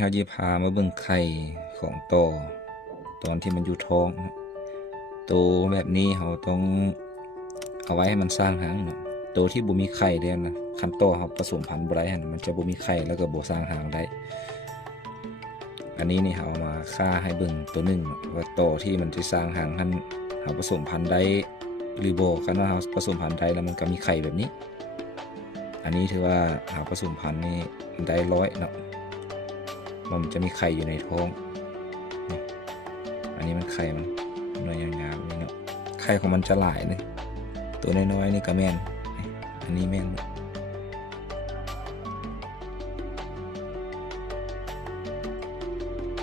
เขาจะพามาเบิ่งไข่ของตอนที่มันอยู่ท้องโตแบบนี้เขาต้องเอาไว้ให้มันสร้างหางโตที่บ่มีไข่เด้นะคันโตเขาผสมพันธุ์บ่ได้มันจะบ่มีไข่แล้วก็บ่สร้างหางได้อันนี้นี่เขาเอามาฆ่าให้เบิ่งตัวหนึ่งว่าโตที่มันจะสร้างหางท่านเขาผสมพันธุ์ได้หรือบ่กันว่าเขาผสมพันธุ์ได้แล้วมันก็มีไข่แบบนี้อันนี้ถือว่าเขาผสมพันธุ์นี่ได้100เนาะมันจะมีไข่อยู่ในท้องอันนี้มันไข่มันน้อยยาวๆนี่เนาะไข่ของมันจะหลายเลยตัวน้อยๆนี่ก็แม่นอันนี้แม่น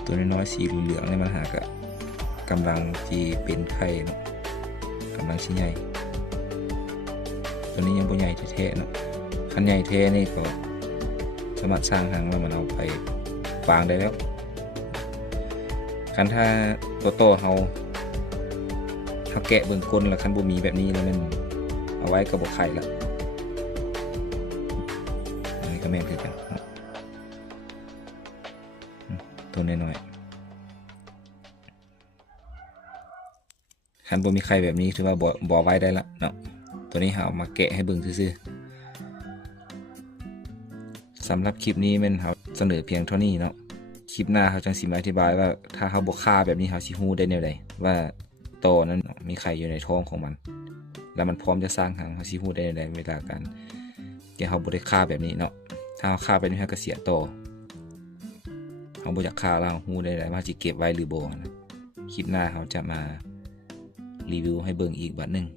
ตัวน้อยๆสีเหลืองๆนี่มันหากะกำลังที่เป็นไข่เนาะกำลังชิ้นใหญ่ตัวนี้ยังบ่ใหญ่แท้ๆเนาะคันใหญ่แท้นี่ก็สามารถสร้างหางแล้วมันเอาไปวางได้แล้วคันถ้าตัวโตเขาแกะเบื้องก้นแล้วคันบ่มีแบบนี้แล้วมันเอาไว้กับบ่ไข่ละอันนี้ก็แม่นคือกันตัวน้อยๆคันบ่มีไข่แบบนี้ถือว่าบ่ไว้ได้ละเนาะตัวนี้เอามาแกะให้เบิ่งซื่อๆสำหรับคลิปนี้แม่นเขาเสนอเพียงเท่านี้เนาะคลิปหน้าเขาจังสิมาอธิบายว่าถ้าเขาบ่ฆ่าแบบนี้เขาสิฮู้ได้แนวใดว่าโตนั้นมีไข่อยู่ในท้องของมันแล้วมันพร้อมจะสร้างหางเขาสิฮู้ได้แนวใดเวลาการที่เขาบ่ได้ฆ่าแบบนี้เนาะถ้าเขาฆ่าแบบนี้เขาก็เสียโตเขาบ่อยากฆ่าแล้วฮู้ได้แนวว่าสิเก็บไว้หรือบ่นะคลิปหน้าเขาจะมารีวิวให้เบิ่งอีกบัดนึง